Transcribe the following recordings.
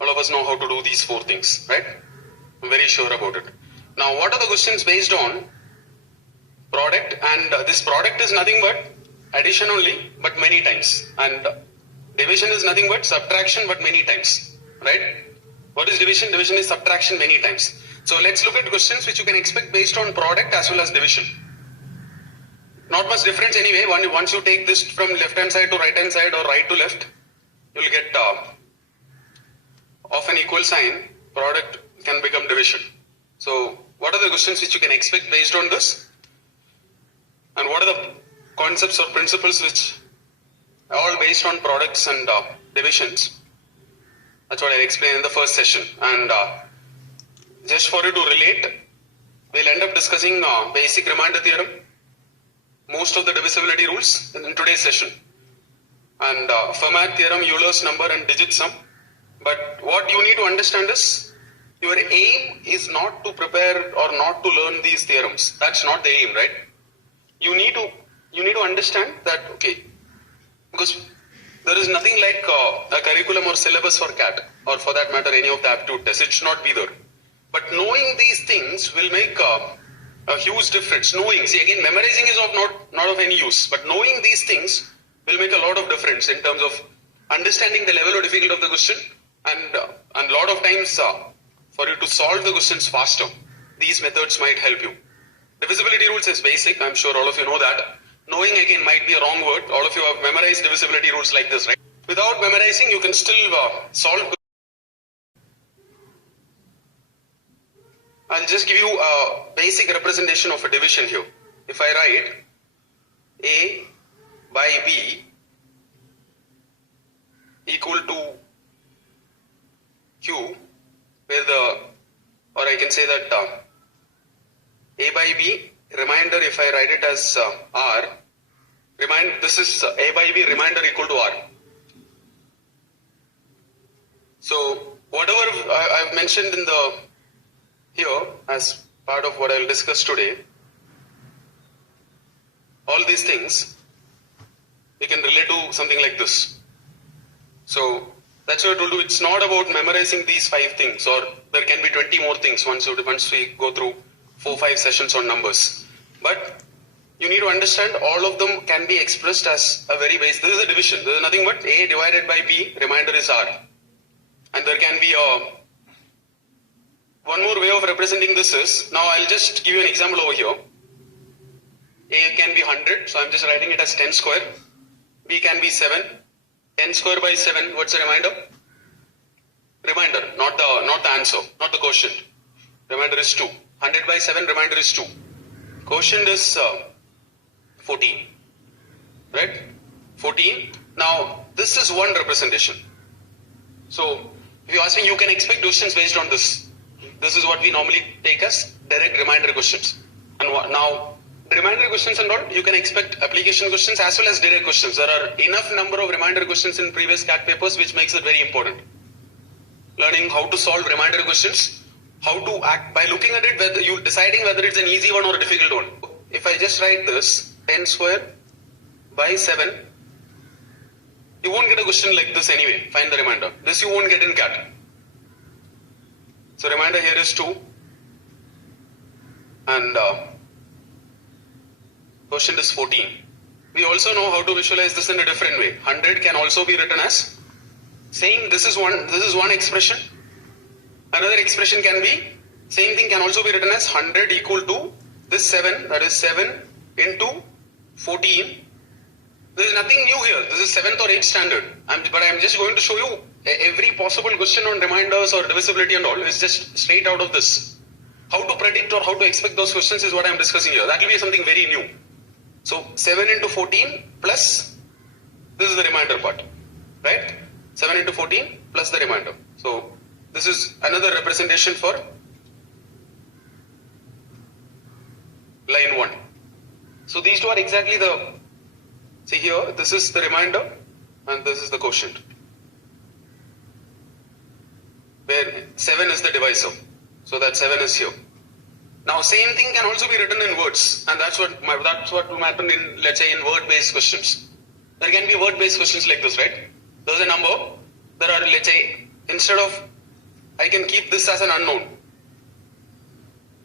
All of us know how to do these 4 things, right? I'm very sure about it. Now, what are the questions based on product? And this product is nothing but addition only, but many times. And division is nothing but subtraction, but many times, right? What is division? Division is subtraction many times. So let's look at questions which you can expect based on product as well as division. Not much difference anyway. Once you take this from left hand side to right hand side or right to left, you will get of an equal sign, product can become division. So what are the questions which you can expect based on this? And what are the concepts or principles which are all based on products and divisions? That's what I explained in the first session. And just for you to relate, we'll end up discussing basic remainder theorem, most of the divisibility rules in today's session, and Fermat theorem, Euler's number and digit sum. But what you need to understand is, your aim is not to prepare or not to learn these theorems. That's not the aim, right? You need to understand that, okay, because there is nothing like a curriculum or syllabus for CAT, or for that matter any of the aptitude tests. It should not be there. But knowing these things will make a huge difference. Knowing, see again, memorizing is not of any use, but knowing these things will make a lot of difference in terms of understanding the level of difficulty of the question, and a lot of times for you to solve the questions faster, these methods might help you. Divisibility rules is basic, I'm sure all of you know that. Knowing again might be a wrong word. All of you have memorized divisibility rules like this, right? Without memorizing, you can still solve. I'll just give you a basic representation of a division here. If I write A by B equal to Q, where or I can say that A by B, remainder, if I write it as R, this is A by B, remainder equal to R. So whatever I've mentioned in here as part of what I will discuss today, all these things you can relate to something like this. So that's what I told you. It's not about memorizing these 5 things, or there can be 20 more things once we go through 4-5 sessions on numbers. But you need to understand all of them can be expressed as a very basic. This is a division. There is nothing but A divided by B, remainder is R. And there can be one more way of representing this is, now I'll just give you an example over here. A can be 100, so I'm just writing it as 10 square. B can be 7. 10 square by 7, what's the remainder? Remainder, not the answer, not the quotient. Remainder is 2. 100 by 7, remainder is 2. Quotient is 14. Right? 14. Now, this is one representation. So, if you ask me, you can expect questions based on this. This is what we normally take as direct remainder questions. And now, the remainder questions and all, you can expect application questions as well as direct questions. There are enough number of remainder questions in previous CAT papers, which makes it very important. Learning how to solve remainder questions, how to act by looking at it, whether you deciding whether it's an easy one or a difficult one. If I just write this 10 square by 7, you won't get a question like this anyway. Find the remainder. This you won't get in CAT. So remainder here is 2, and quotient is 14. We also know how to visualize this in a different way. 100 can also be written as saying this is one expression. Another expression can be, same thing can also be written as 100 equal to this 7, that is 7 into 14. There is nothing new here. This is 7th or 8th standard. But I am just going to show you every possible question on remainders or divisibility and all is just straight out of this. How to predict or how to expect those questions is what I am discussing here. That will be something very new. So 7 into 14 plus, this is the remainder part, right? 7 into 14 plus the remainder. So this is another representation for line 1. So these two are exactly see here, this is the remainder and this is the quotient, where 7 is the divisor. So that 7 is here. Now same thing can also be written in words, and that's what will happen in, let's say, in word-based questions. There can be word-based questions like this, right? There's a number, there are, let's say, instead of, I can keep this as an unknown.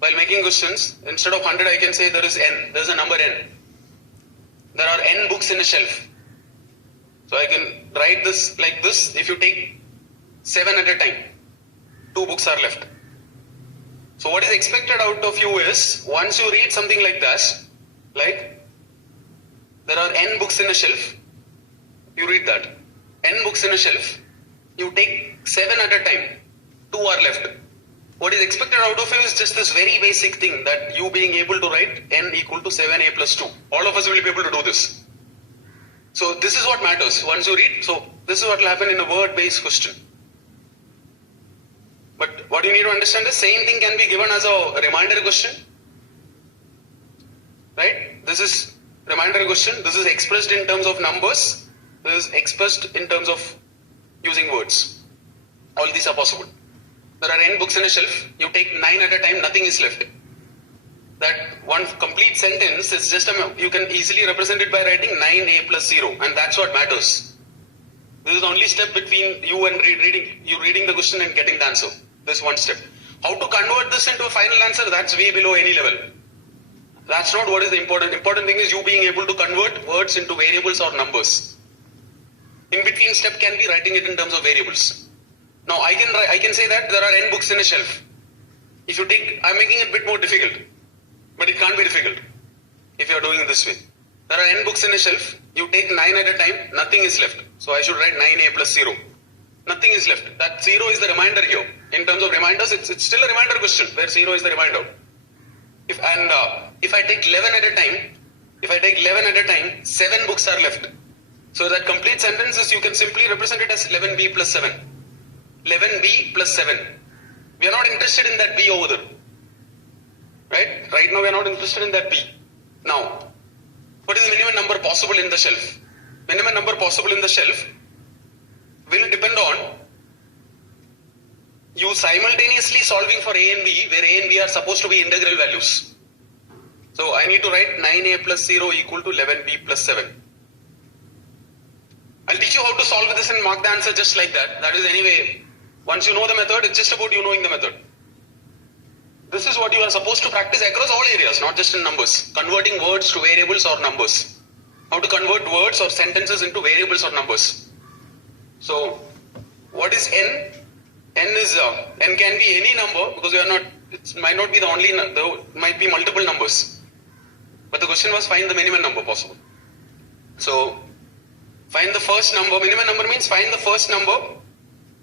While making questions, instead of 100 I can say there is n, there is a number n. There are n books in a shelf. So I can write this like this. If you take 7 at a time, 2 books are left. So what is expected out of you is, once you read something like this, like there are n books in a shelf, you read that. N books in a shelf, you take 7 at a time, 2 are left. What is expected out of you is just this very basic thing, that you being able to write n equal to 7a plus 2. All of us will be able to do this. So this is what matters. Once you read, so this is what will happen in a word-based question. But what you need to understand is, same thing can be given as a reminder question. Right? This is reminder question. This is expressed in terms of numbers. This is expressed in terms of using words. All these are possible. There are n books in a shelf. You take 9 at a time, nothing is left. That one complete sentence is just you can easily represent it by writing 9a plus 0, and that's what matters. This is the only step between you and reading the question and getting the answer. This one step. How to convert this into a final answer, that's way below any level. That's not what is the important. Important thing is you being able to convert words into variables or numbers. In between step can be writing it in terms of variables. Now I can say that there are n books in a shelf. If you take, I'm making it a bit more difficult, but it can't be difficult if you are doing it this way. There are n books in a shelf. You take 9 at a time, nothing is left. So I should write 9a plus 0. Nothing is left. That 0 is the reminder here. In terms of reminders, it's still a reminder question where 0 is the reminder. If I take 11 at a time, 7 books are left. So that complete sentence is, you can simply represent it as 11b plus 7. 11b plus 7. We are not interested in that b over there. Right? Right now we are not interested in that b. Now, what is the minimum number possible in the shelf? Minimum number possible in the shelf will depend on you simultaneously solving for a and b, where a and b are supposed to be integral values. So I need to write 9a plus 0 equal to 11b plus 7. I'll teach you how to solve this and mark the answer just like that. That is anyway, once you know the method, it's just about you knowing the method. This is what you are supposed to practice across all areas, not just in numbers. Converting words to variables or numbers. How to convert words or sentences into variables or numbers. So, what is n? N can be any number, because it might not be the only, there might be multiple numbers. But the question was, find the minimum number possible. So, find the first number. Minimum number means find the first number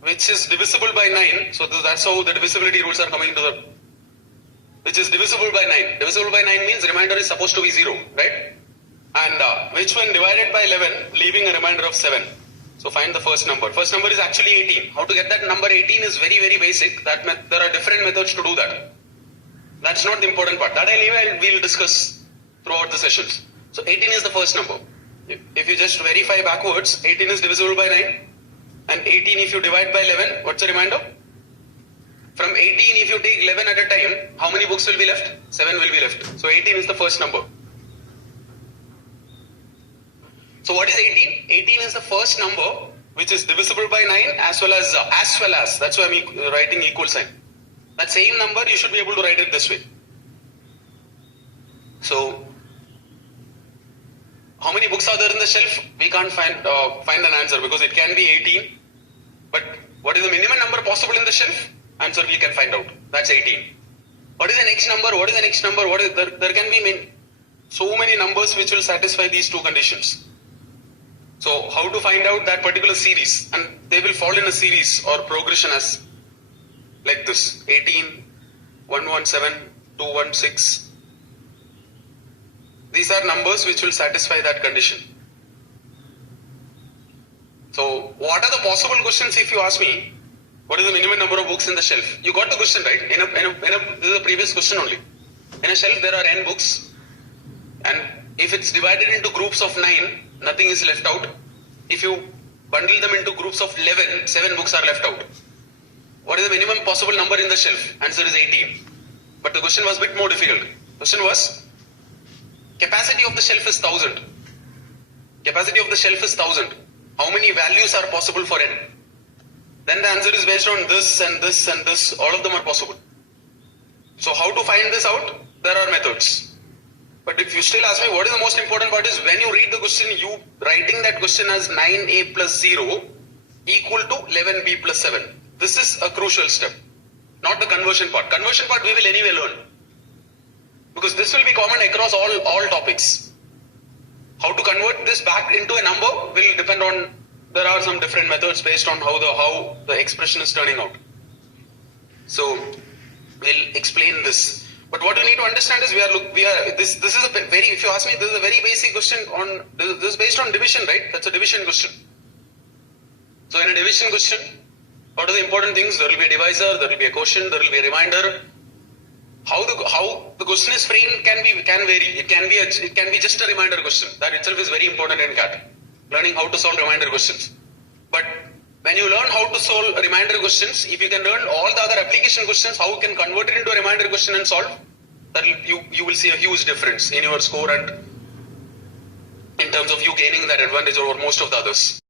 which is divisible by 9. So that's how the divisibility rules are coming to the, which is divisible by 9. Divisible by 9 means remainder is supposed to be 0, right? And which when divided by 11, leaving a remainder of 7. So find the first number. First number is actually 18. How to get that number 18 is very, very basic. There are different methods to do that. That's not the important part. That we'll discuss throughout the sessions. So 18 is the first number. If you just verify backwards, 18 is divisible by 9. And 18 if you divide by 11, what's the remainder? From 18 if you take 11 at a time, how many books will be left? 7 will be left. So 18 is the first number. So what is 18? 18 is the first number which is divisible by 9 as well as, that's why I'm writing equal sign. That same number you should be able to write it this way. So, how many books are there in the shelf? We can't find an answer because it can be 18. But what is the minimum number possible in the shelf? Answer we can find out. That's 18. What is the next number? What is the next number? There can be so many numbers which will satisfy these two conditions. So how to find out that particular series? And they will fall in a series or progression as like this. 18, 117, 216. These are numbers which will satisfy that condition. So, what are the possible questions if you ask me? What is the minimum number of books in the shelf? You got the question right. This is a previous question only. In a shelf there are n books, and if it's divided into groups of 9, nothing is left out. If you bundle them into groups of 11, 7 books are left out. What is the minimum possible number in the shelf? Answer is 18. But the question was a bit more difficult. Question was, capacity of the shelf is 1000. Capacity of the shelf is 1000. How many values are possible for n? then the answer is based on this and this and this. All of them are possible. So how to find this out? There are methods. But if you still ask me what is the most important part is when you read the question, you writing that question as 9a plus 0 equal to 11b plus 7. This is a crucial step. Not the conversion part. Conversion part we will anyway learn. Because this will be common across all topics. How to convert this back into a number will depend on, there are some different methods based on how the expression is turning out. So we'll explain this. But what you need to understand is this is a very, if you ask me, this is a very basic question on, this is based on division, right? That's a division question. So in a division question, what are the important things? There will be a divisor, there will be a quotient, there will be a remainder. How the question is framed can vary. It can be just a reminder question. That itself is very important in CAT. Learning how to solve reminder questions. But when you learn how to solve reminder questions, if you can learn all the other application questions, how you can convert it into a reminder question and solve, that you will see a huge difference in your score and in terms of you gaining that advantage over most of the others.